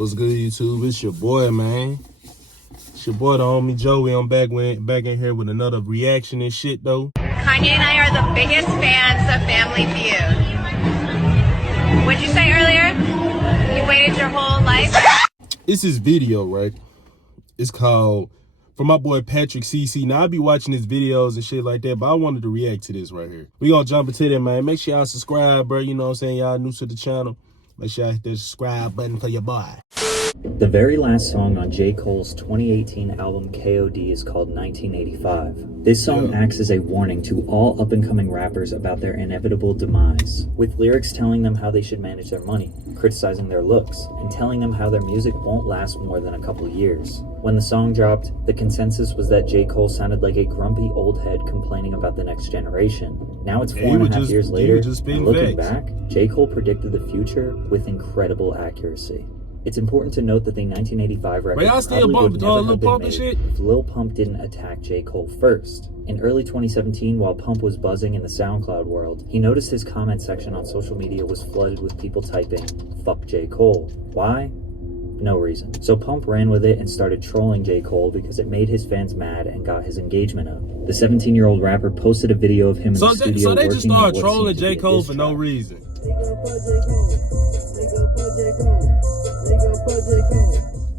What's good, YouTube? It's your boy, man. It's your boy, the homie Joey. I'm back in here with another reaction and shit, though. Kanye and I are the biggest fans of Family Feud. What'd you say earlier? You waited your whole life? It's this video, right? It's called, for my boy Patrick CC. Now, I be watching his videos and shit like that, but I wanted to react to this right here. We gonna jump into that, man. Make sure y'all subscribe, bro. You know what I'm saying? Y'all new to the channel. Make sure y'all hit the subscribe button for your boy. The very last song on J. Cole's 2018 album KOD is called 1985. This song acts as a warning to all up-and-coming rappers about their inevitable demise, with lyrics telling them how they should manage their money, criticizing their looks, and telling them how their music won't last more than a couple years. When the song dropped, the consensus was that J. Cole sounded like a grumpy old head complaining about the next generation. Now it's 4.5 years later, and looking back, J. Cole predicted the future with incredible accuracy. It's important to note that the 1985 record probably would never have been made if Lil Pump didn't attack J. Cole first. In early 2017, while Pump was buzzing in the SoundCloud world, he noticed his comment section on social media was flooded with people typing, "Fuck J. Cole." Why? No reason. So Pump ran with it and started trolling J. Cole because it made his fans mad and got his engagement up. The 17-year-old rapper posted a video of him in the studio So they working just started on what trolling seemed to be J. a Cole diss for track. no reason.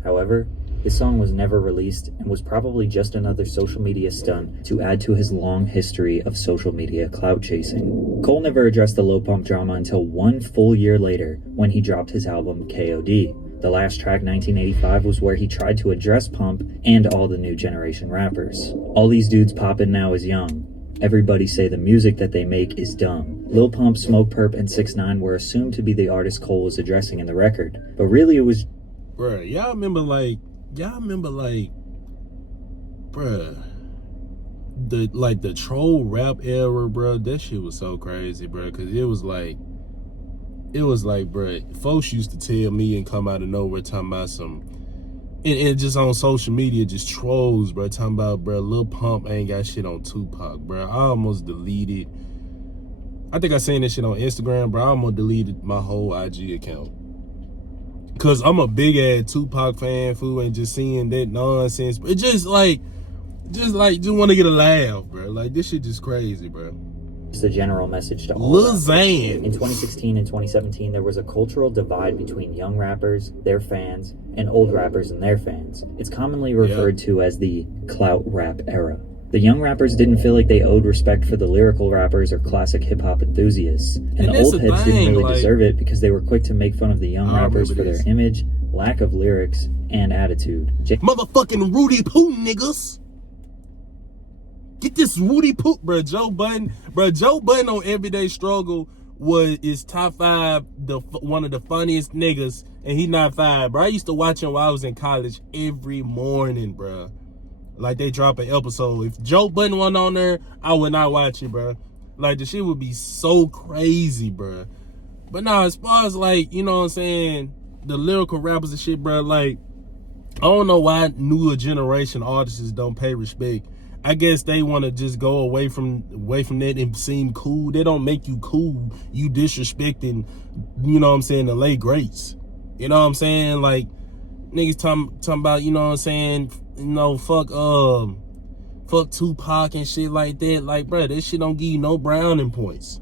However, this song was never released and was probably just another social media stunt to add to his long history of social media clout chasing. Cole never addressed the Lil Pump drama until 1 full year later when he dropped his album KOD. The last track, 1985, was where he tried to address Pump and all the new generation rappers. All these dudes poppin' now is young. Everybody say the music that they make is dumb. Lil Pump, Smoke Perp, and 6ix9ine were assumed to be the artists Cole was addressing in the record, but really it was... Bruh, y'all remember like, bruh, the troll rap era, bruh, that shit was so crazy, bruh, because it was like, bruh, folks used to tell me and come out of nowhere talking about some, and just on social media, just trolls, bruh, talking about, bruh, Lil Pump ain't got shit on Tupac, bruh. I almost deleted, I think I seen this shit on Instagram, bruh. I almost deleted my whole IG account. Cause I'm a big ass Tupac fan, fool, and just seeing that nonsense, it just want to get a laugh, bro. Like, this shit just crazy, bro. It's the general message to all Lil rappers. Xan. In 2016 and 2017, there was a cultural divide between young rappers, their fans, and old rappers and their fans. It's commonly referred to as the clout rap era. The young rappers didn't feel like they owed respect for the lyrical rappers or classic hip-hop enthusiasts. And the old heads didn't really deserve it because they were quick to make fun of the young rappers for their image, lack of lyrics, and attitude. Motherfucking Rudy Poo niggas. Get this Rudy Poo, bro. Joe Budden on Everyday Struggle is top 5, one of the funniest niggas, and he not 5, bro. I used to watch him while I was in college every morning, bro. Like, they drop an episode. If Joe Budden wasn't on there, I would not watch it, bro. Like, the shit would be so crazy, bro. But nah, as far as, like, you know what I'm saying, the lyrical rappers and shit, bro, like, I don't know why newer generation artists don't pay respect. I guess they want to just go away from that and seem cool. They don't make you cool. You disrespecting, you know what I'm saying, the late greats. You know what I'm saying? Like, niggas talking about, you know what I'm saying, you know, fuck Tupac and shit like that. Like, bro, that shit don't give you no browning points.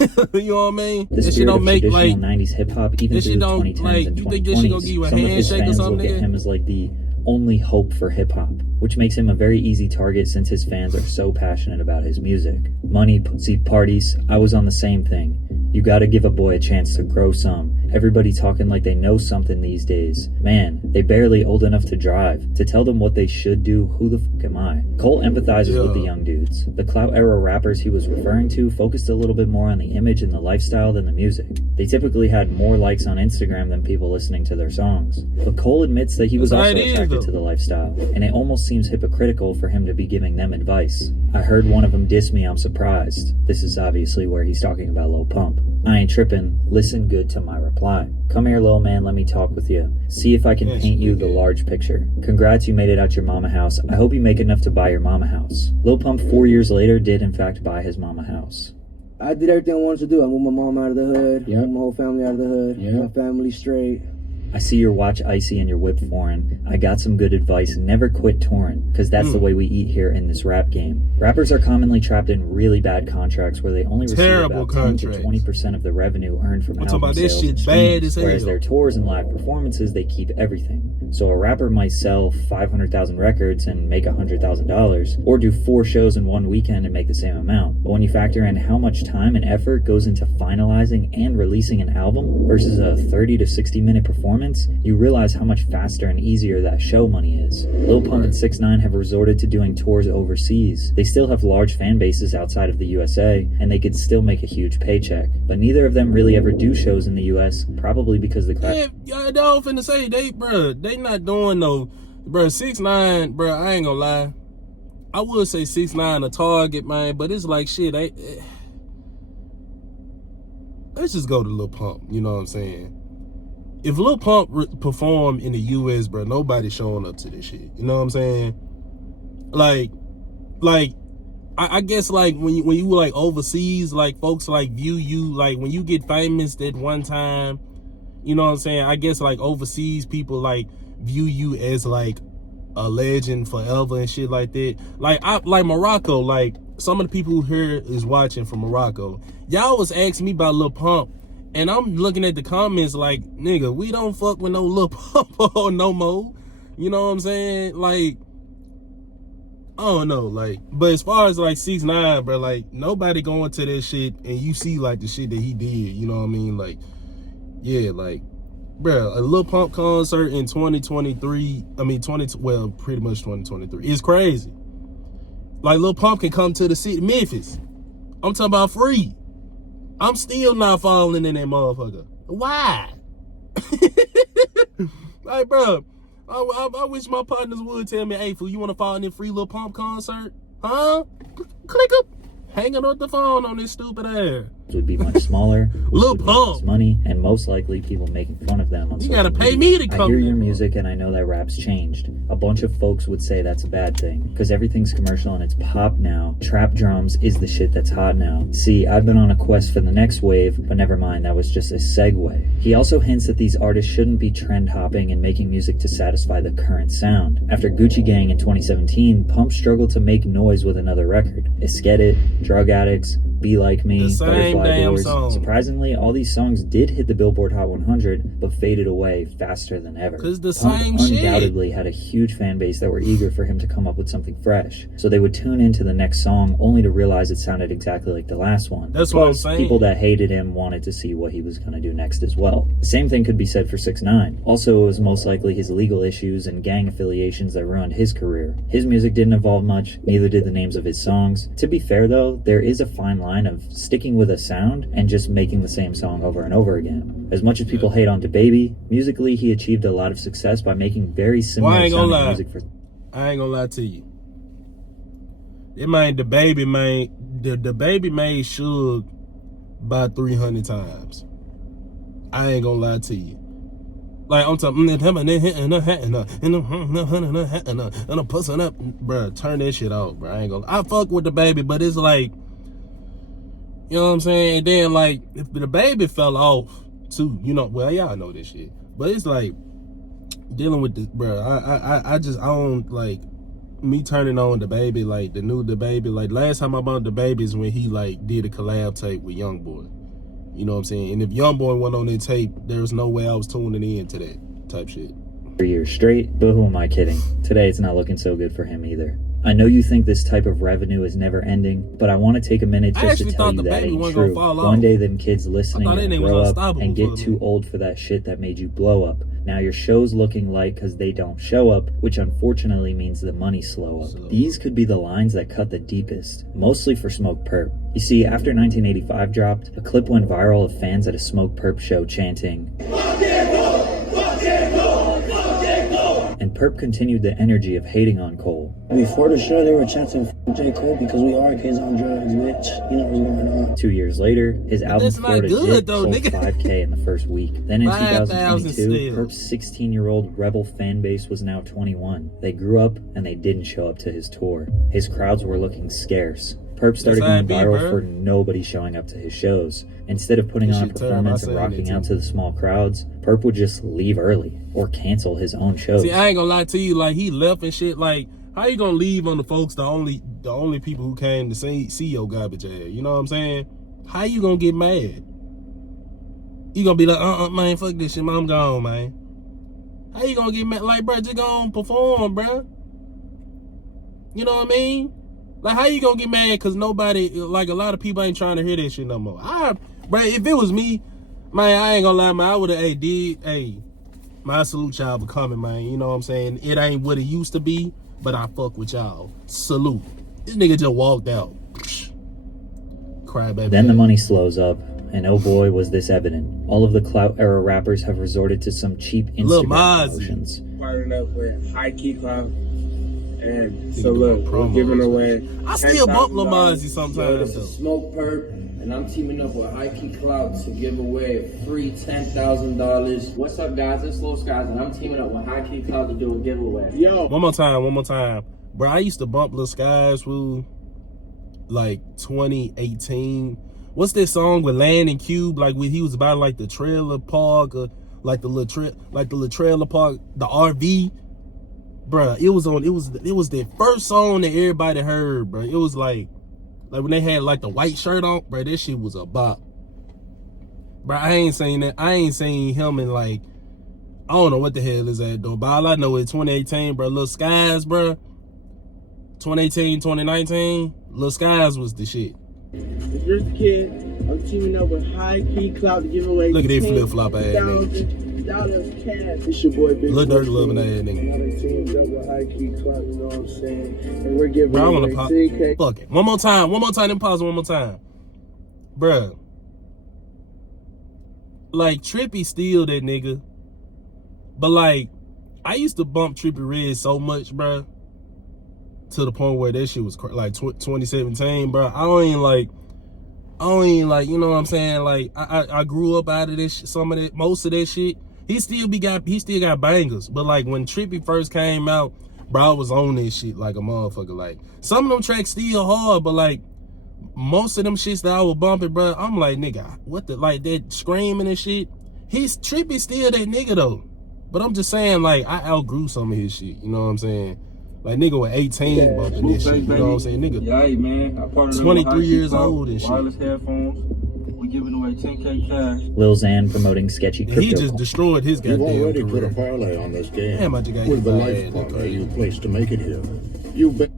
You know what I mean? The spirit of traditional 90s hip-hop, even through the 2010s and 2020s, some of his fans look at him as like the only hope for hip-hop, which makes him a very easy target since his fans are so passionate about his music. Money, pussy, parties, I was on the same thing. You gotta give a boy a chance to grow some. Everybody talking like they know something these days. Man, they barely old enough to drive. To tell them what they should do, who the fuck am I? Cole empathizes with the young dudes. The clout era rappers he was referring to focused a little bit more on the image and the lifestyle than the music. They typically had more likes on Instagram than people listening to their songs. But Cole admits that he was also attracted to the lifestyle, and it almost seems hypocritical for him to be giving them advice. I heard one of them diss me, I'm surprised. This is obviously where he's talking about Lil Pump. I ain't trippin', listen good to my reply. Come here, little man, let me talk with you. See if I can paint you the large picture. Congrats, you made it out your mama house. I hope you make enough to buy your mama house. Lil Pump 4 years later did in fact buy his mama house. I did everything I wanted to do. I moved my mom out of the hood, moved my whole family out of the hood, my family straight. I see your watch icy and your whip foreign. I got some good advice, never quit touring, cause that's the way we eat here in this rap game. Rappers are commonly trapped in really bad contracts where they only receive about 10 to 20% of the revenue earned from album sales and streams, whereas their tours and live performances, they keep everything. So a rapper might sell 500,000 records and make $100,000, or do 4 shows in one weekend and make the same amount. But when you factor in how much time and effort goes into finalizing and releasing an album versus a 30 to 60 minute performance, you realize how much faster and easier that show money is. Lil Pump and 6ix9ine have resorted to doing tours overseas. They still have large fan bases outside of the USA, and they could still make a huge paycheck. But neither of them really ever do shows in the US, probably because the crowd... Yeah, y'all finna say, they not doing no... Bruh, 6ix9ine, bruh, I ain't gonna lie. I would say 6ix9ine a target, man, but it's like, shit, let's just go to Lil Pump, you know what I'm saying? If Lil Pump perform in the US, bro, nobody's showing up to this shit. You know what I'm saying? Like, I guess like when you were like overseas, like folks like view you, like when you get famous at one time, you know what I'm saying? I guess like overseas people like view you as like a legend forever and shit like that. Like Morocco, like some of the people here is watching from Morocco. Y'all was asking me about Lil Pump, and I'm looking at the comments like, nigga, we don't fuck with no Lil Pump no more. You know what I'm saying? Like, I don't know, like, but as far as like 6ix9ine, bro, like nobody going to that shit, and you see like the shit that he did, you know what I mean? Like, yeah, like, bro, a Lil Pump concert in 2023, well, pretty much 2023, is crazy. Like, Lil Pump can come to the city, Memphis. I'm talking about free. I'm still not falling in that motherfucker. Why? Like, bro, I wish my partners would tell me, hey, fool, you want to fall in that free Lil Pump concert? Huh? Click up. Hanging on the phone on this stupid ass. Would be much smaller, Lil Pump money, and most likely people making fun of them on you gotta pay me to come. I hear your music, and I know that rap's changed. A bunch of folks would say that's a bad thing, because everything's commercial and it's pop now. Trap drums is the shit that's hot now. See, I've been on a quest for the next wave, but never mind, that was just a segue. He also hints that these artists shouldn't be trend hopping and making music to satisfy the current sound. After Gucci Gang in 2017, Pump struggled to make noise with another record. It's Get It, Drug Addicts, Be Like Me, Butterfly Doors. Surprisingly, all these songs did hit the Billboard Hot 100, but faded away faster than ever. Cause the Pump same undoubtedly shit had a huge fan base that were eager for him to come up with something fresh. So they would tune into the next song only to realize it sounded exactly like the last one. That's what I'm saying. People that hated him wanted to see what he was gonna do next as well. The same thing could be said for 6ix9ine. Also, it was most likely his legal issues and gang affiliations that ruined his career. His music didn't evolve much, neither did the names of his songs. To be fair though, there is a fine line of sticking with a sound and just making the same song over and over again. As much as people hate on DaBaby, musically he achieved a lot of success by making very similar sounding music for... I ain't gonna lie to you. It made DaBaby made Suge about 300 times. I ain't gonna lie to you. Like, I'm talking, and I'm pussing up, bro. Turn that shit off, bro. I ain't gonna. I fuck with DaBaby, but it's like, you know what I'm saying? And then, like, if DaBaby fell off too, you know, well, y'all know this shit, but it's like dealing with this, bro. I don't like me turning on DaBaby, like the new DaBaby. Like, last time I bought DaBaby is when he like did a collab tape with Youngboy. You know what I'm saying? And if Youngboy went on that tape, there was no way I was tuning in to that type shit. 3 years straight, but who am I kidding? Today it's not looking so good for him either. I know you think this type of revenue is never ending, but I want to take a minute just to tell you that ain't true. One day them kids listening will grow up and get too old for that shit that made you blow up. Now your show's looking light because they don't show up, which unfortunately means the money slow up. These could be the lines that cut the deepest, mostly for Smoke Perp. You see, after 1985 dropped, a clip went viral of fans at a Smoke Perp show chanting, and Perp continued the energy of hating on Cole. Before the show, they were chanting J. Cole because we are kids on drugs, bitch. You know what's going on. 2 years later, his album Florida Dick sold 5K in the first week. Then in 2022, Perp's 16-year-old rebel fan base was now 21. They grew up and they didn't show up to his tour. His crowds were looking scarce. Perp started going viral for nobody showing up to his shows. Instead of putting on a performance and rocking out to the small crowds, Perp would just leave early or cancel his own shows. See, I ain't gonna lie to you, like, he left and shit. Like, how you gonna leave on the folks, the only people who came to see your garbage ass? You know what I'm saying? How you gonna get mad? You gonna be like, man, fuck this shit, man, I'm gone, man. How you gonna get mad? Like, bro, just gonna perform, bro. You know what I mean? Like, how you gonna get mad because nobody, like, a lot of people ain't trying to hear that shit no more. Bro, if it was me, man, I ain't gonna lie, man, I would've, my salute y'all for coming, man. You know what I'm saying? It ain't what it used to be, but I fuck with y'all. Salute. This nigga just walked out. Cry baby. Then the money slows up, and oh boy, was this evident. All of the clout era rappers have resorted to some cheap Instagram promotions. Partnered up with High Key Clout. And so look, we're giving away. I still bump Lil Mozzie sometimes. This is Smoke Perp, and I'm teaming up with High Key Clout to give away a free $10,000. What's up, guys? It's Slow Skies, and I'm teaming up with High Key Clout to do a giveaway. Yo, one more time. Bro, I used to bump Lil Skies with like 2018. What's that song with Land and Cube? Like when he was about like the trailer park, or like the little trailer park, the RV. Bruh, it was the first song that everybody heard, bro. It was like when they had like the white shirt on, bro, that shit was a bop. Bro, I ain't saying that. I ain't seen him in like, I don't know what the hell is that though, but all I know is 2018, bro, Lil Skies, bro. 2018, 2019, Lil Skies was the shit. If you're the kid, I'm teaming up with High Key Clout to give away. Look at that flip-flop ass nigga. It's your boy Big Lil Durk loving ass nigga. I'm teamed up with High Key Clout, you know what I'm saying? And we're giving bro, away $10K. Fuck it. One more time, then pause one more time. Bruh. Like, Trippy still that nigga. But like, I used to bump Trippy Red so much, bruh. To the point where that shit was like 2017, bro. I don't even like, you know what I'm saying? Like, I grew up out of this shit, most of that shit. He still got bangers. But like when Trippy first came out, bro, I was on this shit like a motherfucker. Like, some of them tracks still hard, but like most of them shits that I was bumping, bro, I'm like, nigga, what the, like that screaming and shit. Trippy still that nigga though. But I'm just saying, like, I outgrew some of his shit, you know what I'm saying? Like, nigga with 18 bumping this shit, you know what I'm saying? Nigga, yeah, man. I part of 23 years old and shit. Wireless headphones. We giving away 10K cash. Lil Xan promoting sketchy crypto. He just destroyed his goddamn career. You've already put a parlay on this game. Damn, I just got with the hit life partner you placed to make it here. You bet.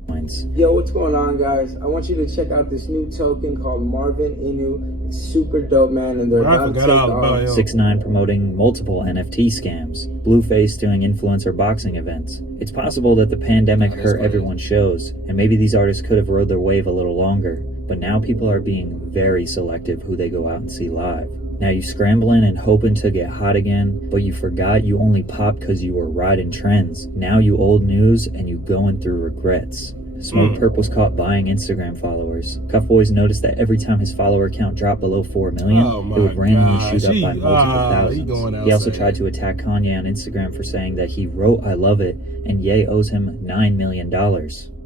Yo, what's going on, guys? I want you to check out this new token called Marvin Inu. It's super dope, man, and they're about to take off. 6ix9ine promoting multiple NFT scams. Blueface doing influencer boxing events. It's possible that the pandemic hurt everyone's shows, and maybe these artists could have rode their wave a little longer, but now people are being very selective who they go out and see live. Now you scrambling and hoping to get hot again, but you forgot you only popped because you were riding trends. Now you old news and you going through regrets. Smoke Perp was caught buying Instagram followers. Cuff Boys noticed that every time his follower count dropped below 4 million, it would randomly shoot up by multiple thousands. He also tried to attack Kanye on Instagram for saying that he wrote I love it, and Ye owes him $9 million.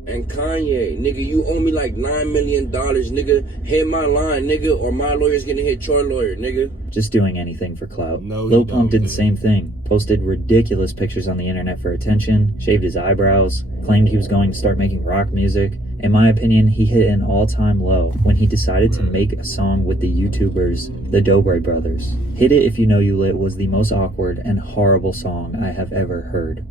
And Kanye, nigga, you owe me like $9 million, nigga. Hit my line, nigga, or my lawyer's gonna hit your lawyer, nigga. Just doing anything for clout. No, Lil Pump did the same thing. Posted ridiculous pictures on the internet for attention, shaved his eyebrows, claimed he was going to start making rock music. In my opinion, he hit an all-time low when he decided to make a song with the YouTubers, the Dobre Brothers. Hit It If You Know You Lit was the most awkward and horrible song I have ever heard.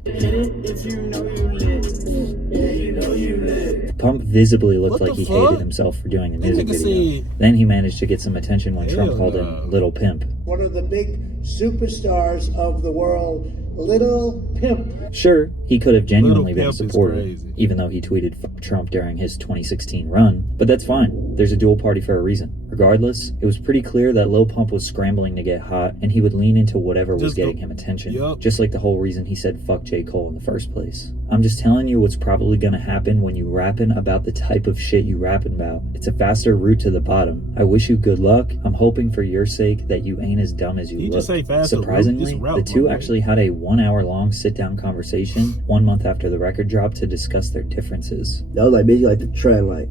Pump visibly looked like he hated himself for doing the music video. Then he managed to get some attention when Trump called him Little Pimp. One of the big superstars of the world, Little Pimp. Sure, he could have genuinely been a supporter, even though he tweeted "fuck Trump" during his 2016 run, but that's fine. There's a dual party for a reason. Regardless, it was pretty clear that Lil Pump was scrambling to get hot, and he would lean into whatever was getting him attention, just like the whole reason he said fuck J. Cole in the first place. I'm just telling you what's probably gonna happen when you rapping about the type of shit you rapping about. It's a faster route to the bottom. I wish you good luck. I'm hoping for your sake that you ain't as dumb as you look. Surprisingly, the two actually had a 1 hour long sit-down conversation 1 month after the record dropped to discuss their differences. That was like basically like the trend, like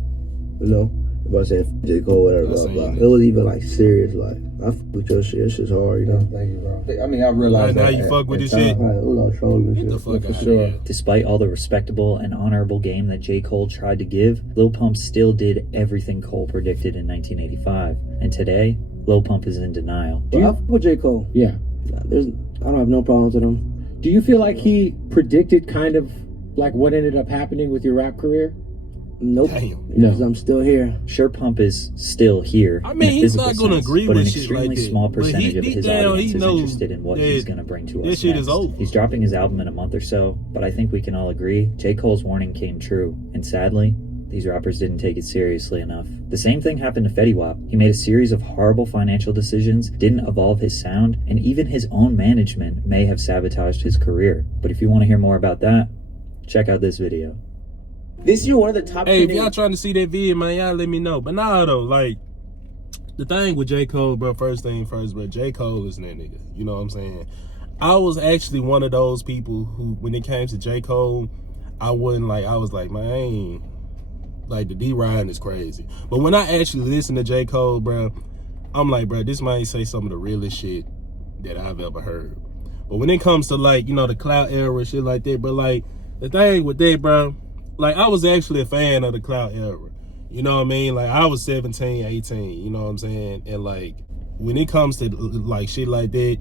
you know. If I said J. Cole, whatever, blah, blah. It was even like serious, like, I fuck with your shit. That shit's hard, you know. Thank you, bro. I mean, I realized now you fuck with this shit. Right, it was all trolling and shit. The fuck for out sure. here. Despite all the respectable and honorable game that J. Cole tried to give, Lil Pump still did everything Cole predicted in 1985. And today, Lil Pump is in denial. I fuck with J. Cole. Yeah. I don't have no problems with him. Do you feel like he predicted kind of like what ended up happening with your rap career? Nope. Damn. Because I'm still here. Sure, Pump is still here. I mean, in a he's physical not gonna sense, agree but with an shit extremely like that. small But percentage of deep his down, audience he is knows interested in what that he's gonna bring to us that shit next. is over. He's dropping his album in a month or so, but I think we can all agree J. Cole's warning came true, and sadly, these rappers didn't take it seriously enough. The same thing happened to Fetty Wap. He made a series of horrible financial decisions, didn't evolve his sound, and even his own management may have sabotaged his career. But if you want to hear more about that, check out this video. This year, one of the top. Hey, if y'all trying to see that video, man, y'all let me know. But nah, though, like, the thing with J. Cole, bro, first thing first, bro, J. Cole is that nigga. You know what I'm saying? I was actually one of those people who, when it came to J. Cole, I was like, man, like, the D-Ryan is crazy. But when I actually listen to J. Cole, bro, I'm like, bro, this might say some of the realest shit that I've ever heard. But when it comes to, like, you know, the Clout era and shit like that, bro, like, the thing with that, bro, like, I was actually a fan of the Clout era. You know what I mean? Like, I was 17, 18, you know what I'm saying? And, like, when it comes to, like, shit like that,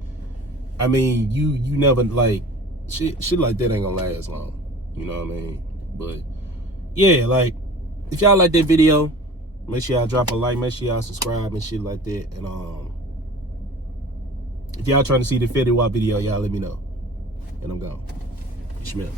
I mean, you never, like, shit like that ain't gonna last long. You know what I mean? But, yeah, like, if y'all like that video, make sure y'all drop a like, make sure y'all subscribe and shit like that. And, if y'all trying to see the Fetty Wap video, y'all let me know. And I'm gone. Smell.